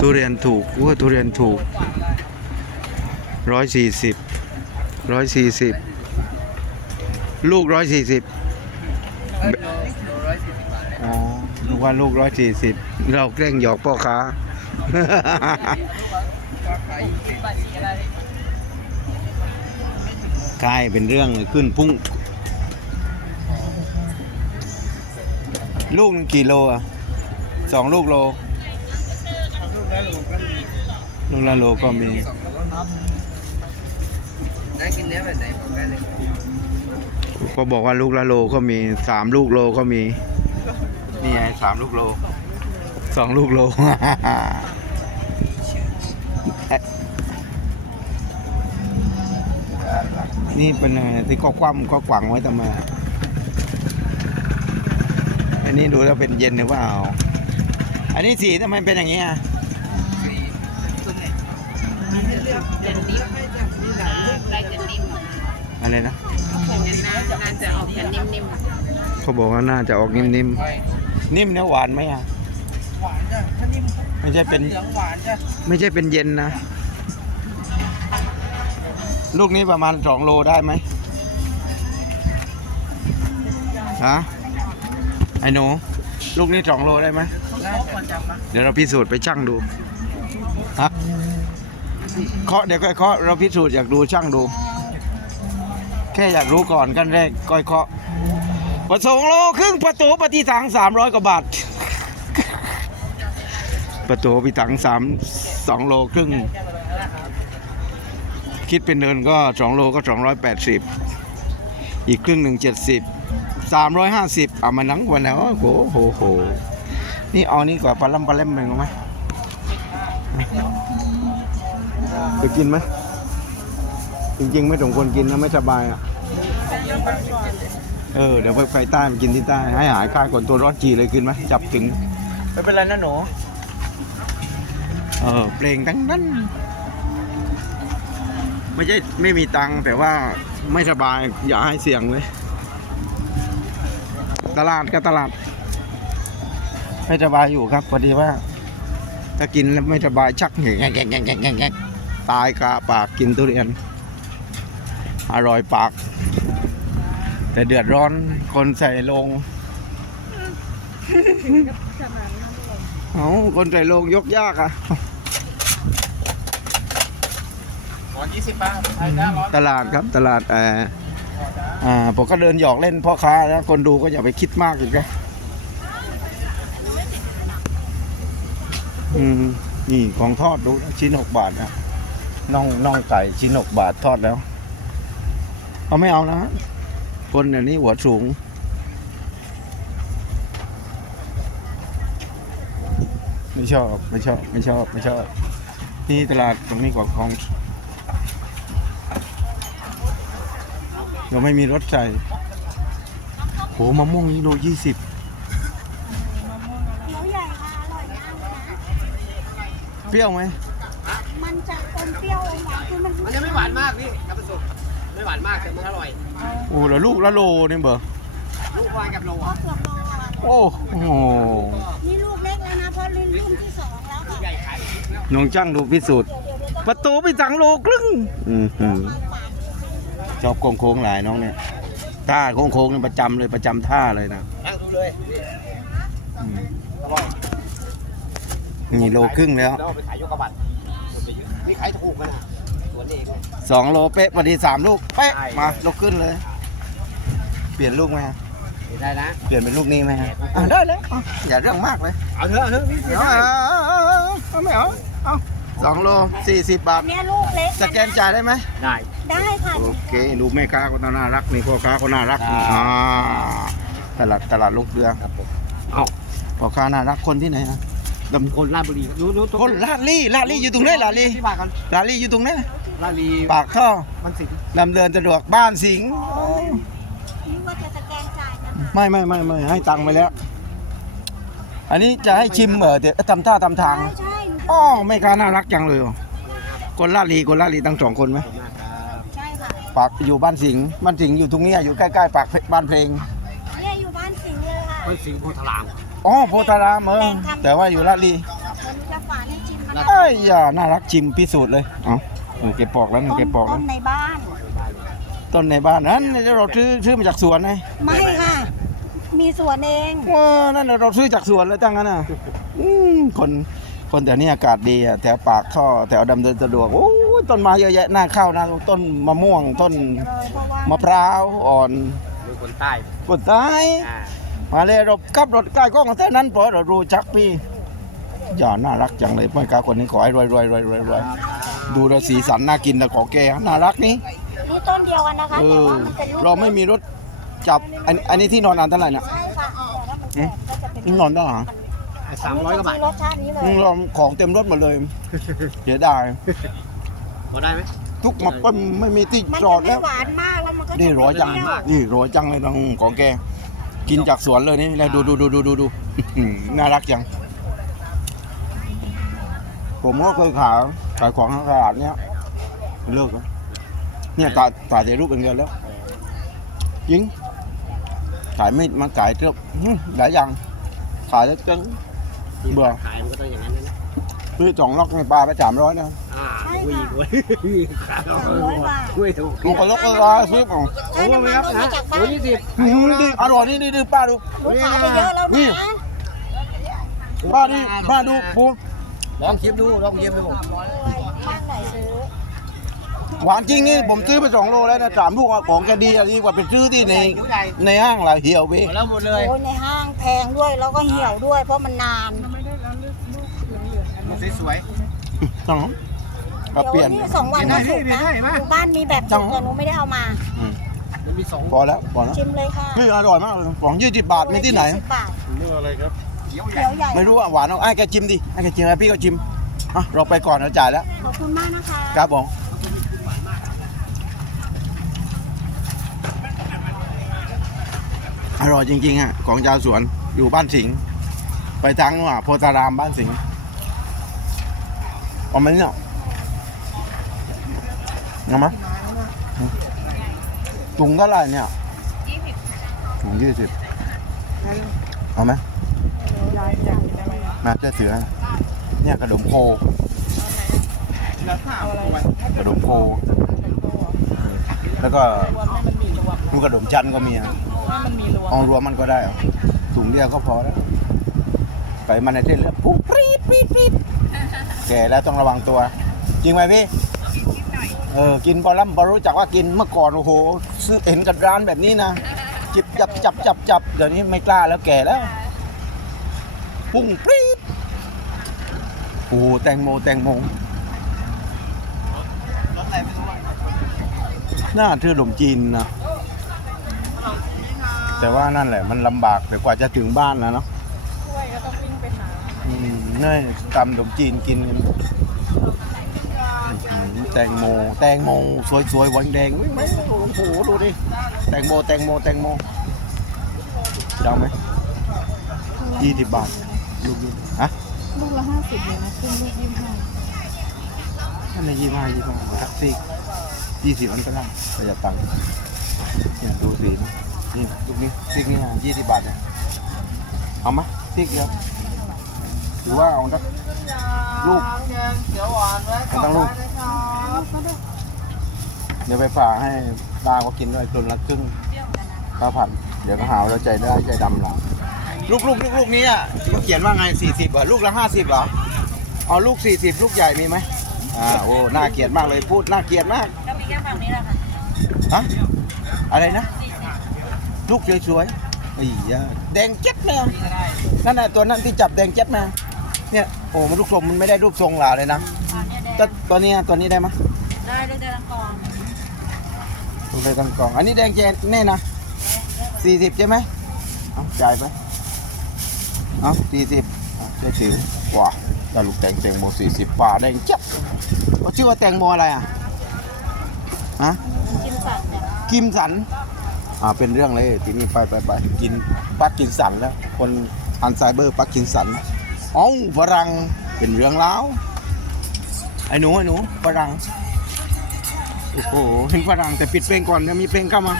ทุเรียนถูกว่าทุเรียนถูกร้อยสี่สิบร้อยสี่สิบลูกร้อยสี่สิบเอ้ยโลโลร้อยสี่สิบบาทเลยอ๋อนึกว่าลูกร้อยสี่สิบเราแกล้งหยอกพ่อค้าราคายี่สิบบาทก็ได้กลายเป็นเรื่องเลยขึ้นพุ่ง ลูกหนึ่งกี่โลอะสองลูกโล ลูกละโลก็มีลูกละโลก็มีสองโลครับน่ากินเนื้อแบบไหนบอกได้เลยก็บอกว่าลูกละโลก็มีสามลูกโลก็มี นี่ไงสามลูกโลสองลูกโลนี่เป็นที่ก็คว่ำก็กวังไว้ทำไมอันนี้ดูแล้วเป็นเย็นหรือเปล่า อันนี้สีทำไมเป็นอย่างนี้อะ จะนิ่มได้จะนิ่มอะไรนะแผ่นนั้นน่าน่าจะออกจะนิ่มเขาบอกว่าน่าจะออกนิ่มไปๆนิ่มแล้วหวานไหมอะ หวานจ้ะถ้านิ่มไม่ใช่เป็น เหลืองหวานจ้ะไม่ใช่เป็นเย็นนะ ลูกนี้ประมาณสองโลได้ไหมฮะไอ้หนูลูกนี้สองโลได้ไหมน่าจะจับนะเดี๋ยวเราพิสูจน์ไปชั่งดูฮะ เคาะเดี๋ยวค่อยเคาะเราพิสูจน์อยากดูช่างดู แค่อยากรู้ก่อนกันแรกก้อยเคาะประสงค์โลครึ่งประตูปฏิสังสามร้อยกว่าบาทประตูปฏิสังสามสองโลครึ่ง คิดเป็นเดินก็สองโลก็สองร้อยแปดสิบอีกครึ่งหนึ่งเจ็ดสิบสามร้อยห้าสิบเอามานังวันแล้วโอ้โหโหนี่เอานี่ก่อนปลาล่ำปลาเล่มหนึ่งไหม ไปกินไหมจริงๆ ไม่สมควรกินนะไม่สบายอะ เออเดี๋ยวไปไปใต้มากินที่ใต้ ให้หายคลายก่อนตัวร้อนจีเลยกินไหมจับถึง ไม่เป็นไรนะหนู เออเพลงทั้งนั้น ไม่ใช่ไม่มีตังค์แต่ว่าไม่สบายอย่าให้เสี่ยงเลย ตลาดก็ตลาด ไม่สบายอยู่ครับพอดีว่า ถ้ากินแล้วไม่สบายชักแงกแงกแงกแงกแงกแงก ตายกาปากกินทุเรียน อร่อยปาก แต่เดือดร้อนคนใส่ลงเอาคนใส่ลงยกยากอะหวานยี่สิบบาทไทยหน้าร้อนตลาดครับตลาดเอ่ออ่าผมก็เดินหยอกเล่นพ่อค้าแล้วคนดูก็อย่าไปคิดมากอีกนะอืมนี่ของทอดดูนะชิ้นหกบาทนะ น่องน่องไก่ชิ้นหกบาททอดแล้ว เอาไม่เอานะคนเดี๋ยวนี้หัวสูง ไม่ชอบไม่ชอบไม่ชอบไม่ชอบ นี่ตลาดตรงนี้กว่าของเราไม่มีรถใส่โหมะม่วงนี้โลยี่สิบเขียวใหญ่ค่ะอร่อยมากเลยนะเปรี้ยวไหม มันจะอมเปรี้ยวอมหวานคือมันมันจะไม่หวานมากพี่ครับประสบไม่หวานมากแต่มันอร่อย โอ้แล้วลูกละโลเนี่ยเบอร์ลูกวานกับโลก็อะเกือบโลอะโอ้โหนี่ลูกเล็กแล้วนะเพราะรุ่นรุ่นที่สองแล้วค่ะใหญ่ขายแล้วน้องจ้างดูพิสูจน์เดี๋ยวเดี๋ยวเดี๋ยวต้องประตูไปสั่งโลครึ่งอือหือมาฝากชอบโค้งๆหลายน้องเนี่ยท่าโค้งๆนี่ประจำเลยประจำท่าเลยนะนั่งดูเลยอืมอร่อยนี่โลครึ่งแล้วแล้วเอาไปขายยกกระบะ คนไปเยอะนี่ขายถูกกันนะสวนเองเลยสองโลเป๊ะพอดีสามลูกเป๊ะใช่มาลูกขึ้นเลย เปลี่ยนลูกไหมฮะได้นะ เปลี่ยนเป็นลูกนี้ไหมฮะอะได้เลยอะอย่าเรื่องมากเลยเอาเถอะเอาเถอะพี่เอาเอาเอาเอาไม่เอาเอาสองโลสี่สิบบาท เนี่ยลูกเล็กสแกนจ่ายได้ไหม ได้ ได้ค่ะ โอเคดูแม่ค้าคนน่ารักนี่พ่อค้าคนน่ารักนี่ครับอ่าตลาดตลาดลูกเรือครับผม เอาพ่อค้าน่ารักคนที่ไหนนะ ดำคนราชบุรีดูดูคนลาดลี่ลาดลี่อยู่ตรงไหนลาดลี่ที่บ้านกันลาดลี่อยู่ตรงไหนราชบุรีปากท่อมันสิงลำเดินสะดวกบ้านสิงห์นี่ว่าจะสแกนจ่ายกันค่ะไม่ไม่ไม่ไม่ให้ตังค์ไปแล้ว อันนี้จะให้ชิมเหรอเดี๋ยวทำท่าทำทางใช่ใช่อ๋อแม่ค้าน่ารักจังเลยอ๋อคนลาดลีคนลาดลีตั้งสองคนไหมใช่ค่ะปากอยู่บ้านสิงห์บ้านสิงห์อยู่ตรงนี้อะอยู่ใกล้ๆปากบ้านเพลงเนี่ยอยู่บ้านสิงห์เลยค่ะ มันสิงโพธาราม อ๋อโพธารามเออแต่ว่าอยู่ลาดลีมันจะฝานให้ชิมมันเอ้ยอย่าน่ารักชิมพิสูจน์เลยเอาเออเก็บปอกแล้วนี่ต้นเก็บปอกต้แล้วนในบ้าน ต้นในบ้านนั้นเราซื้อซื้อมาจากสวนไงไม่ค่ะ มีสวนเองว้านั่นน่ะเราซื้อจากสวนแล้วตั้งนั้นน่ะอืมคนคนแถวนี้อากาศดีอะแถวปากท่อแถวดำเนินสะดวกโอ้ยต้นไม้เยอะแยะน่าเข้านะต้นมะม่วงต้นเลยเพราะว่ามะพร้าวอ่อน ดูคนใต้กดท้าย อ่า มาเลยเราขับรถใกล้กล้องแค่นั้นพอเรารู้จักพี่อย่าน่ารักจังเลยไม่กล้าคนนี้ขอให้รวยรวยรวยรวยรวยดูเราสีสันน่ากินแต่ของแกน่ารักนี่นี่ต้นเดียวกันนะคะเอแต่อว่ามันเป็นลูกเราไม่มีรถจับอันอันนี้ที่นอนนานเท่าไหร่เนี่ยใช่ค่ะแต่ถ้ามันแก่ก็จะเป็นนี่นอนได้เหรอสามร้อยกว่าบาทรสชาตินี้เลยอืมเราของเต็มรถหมดเลยเสียดายพอได้ไหมทุกมาเปิ้ลไม่มีที่มันจจะอดไม่แล้วหวานมากแล้วมันก็จะนี่ร้อยจังเปรี้วนี่ร้อยจังเลยน้องของแก กินจากสวนเลยนี่แล้วดูดูดูดูดูดูอื้อหือน่ารักจัง ผมก็เคยขายขายของทางตลาดเนี้ยเลิกแล้วเนี่ยตาตาเสียรูปเป็นเงินแล้วจริงขายไม่มาขายเรื่องอื้อหลายอย่างขายแล้วจนเบื่อ ขายมันก็ต้องอย่างนั้นนะซื้อสองล็อกในปลาไปสามร้อยนะอ่าคุยคุยขายสามร้อยบาทคุยถูกมันก็ล็อกเวลาซื้อของ โอ้โหไหมครับนะโอ้ยี่สิบอื้อหือดีอร่อยนี่นี่นี่ป้าดู ลูกค้าไปเยอะแล้วนี่ นะ ป้านี่ป้าดูปูลองชิมดูลองชิมดูบ้านไหนซื้อ หวานจริงนี่ผมซื้อไปสองโลแล้วนะสามลูกอะของแกดีอะดีกว่าไปซื้อที่ในในห้างหลายเหี่ยวไปหมดแล้วหมดเลยโอ้ยในห้างแพงด้วยแล้วก็เหี่ยวด้วย เพราะมันนานสวย สองก็เปลี่ยน ดี๋วนี่สองวันนะสุกนะอยู่บ้านมีแบบสุกแต่หนูไม่ได้เอามา อืม มันมีสองพอแล้วพอแล้วชิมเลยค่ะนี่อร่อยมากเลยของยี่สิบบาทมีที่ไหน20บาทเรื่องอะไรครับเขียวใหญ่เขียวใหญ่ไม่รู้ว่าหวานเอาไอ้แกชิมดิไอ้แกชิมแล้วพี่ก็ชิมอะเราไปก่อนเราจ่ายแล้วขอบคุณมากนะคะครับผมอร่อยจริงๆอะของชาวสวนอยู่บ้านสิงห์ไปทางว่าโพธารามบ้านสิงห์เอาไหมเนี่ยเอาไหม ถุงเท่าไหร่เนี่ยถุงยี่สิบเอาไหมมาจะเสือ เนี่ยกระดมโคกระดมโค แล้วก็ลูกกระดมจันทร์ก็มีอะเอารวมมันก็ได้ถุงเดียวก็พอแล้วไปมันในเส้นเลือดปุ๊บปรี๊ดปรี๊ดปรี๊ดแก่แล้วต้องระวังตัว จริงไหมพี่เออ กินพอล่ำพอรู้จักว่ากินเมื่อก่อนโอ้โห เห็นกับร้านแบบนี้นะจิบจับจับจับจับเดี๋ยวนี้ไม่กล้าแล้วแก่แล้ว พุ่งปรี๊ดโอ้แตงโมแตงโมน่าทื่อขนมจีนนะแต่ว่านั่นแหละมันลำบากแต่กว่าจะถึงบ้านนะเนาะอืมนี่ตำขนมจีนกินกัน แตงโม แตงโมสวยๆหวานแดงอุ๊ยไหมโอ้โหดูดิแตงโมแตงโมแตงโมจะเอาไหมยี่สิบบาทลูกๆฮะลูกละห้าสิบเลยนะครึ่งลูกยี่สิบห้าถ้าในยี่ห้ายี่ห้าทักซี่ยี่สิบมันก็ได้ประหยัดตังค์เนี่ยดูสีนะนี่ลูกนี้ซิกนี่ยี่สิบบาทเนี่ยเอาไหมซิกเดียวหรือว่าเอาสักลูกเอาตั้งลูก เดี๋ยวไปฝากให้ป้าก็กินด้วยคนละครึ่งข้าวผัดเดี๋ยวก็หาว่าเราใจได้ใจดำเราลูกลูกลูกลูกนี้อะเขาเขียนว่าไงสี่สิบเหรอลูกละห้าสิบเหรอเอาลูกสี่สิบลูกใหญ่มีไหมอ่าโอ้น่าเกลียดมากเลยพูดน่าเกลียดมากก็มีแค่ฝั่งนี้แหละค่ะฮะอะไรนะ ลูกสวยๆไอ้ยาแดงเจ็ดเลยนั่นน่ะตัวนั้นที่จับแดงเจ็ดมาเนี่ยโอ้มันลูกทรงมันไม่ได้รูปทรงหลาเลยนะ แต่ตัวนี้ตัวนี้ได้ไหมยได้ได้ได้ทั้งกองดูเลยกันกล่อง อันนี้แดงเจนแน่นะสี่สิบใช่ไหมเอาจ่ายไปเอาสี่สิบเจ๊จิ๋วว้าตาลูกแตงแตงโมสี่สิบป่าแดงเจ๊บเขาชื่อว่าแตงโมอะไรอะฮะกินสัตว์เนี่ยกิมสัน อ่าเป็นเรื่องเลยทีนี้ไปไปไปกินปักกินสันแล้ว คนอันไซเบอร์ปักกินสันเอ้าฝรั่งเป็นเรื่องแล้ว ไอ้หนูไอ้หนูฝรั่งโอ้โหเพลงฝรั่งแต่ปิดเพลงก่อนเดี๋ยวมีเพลงเข้ามา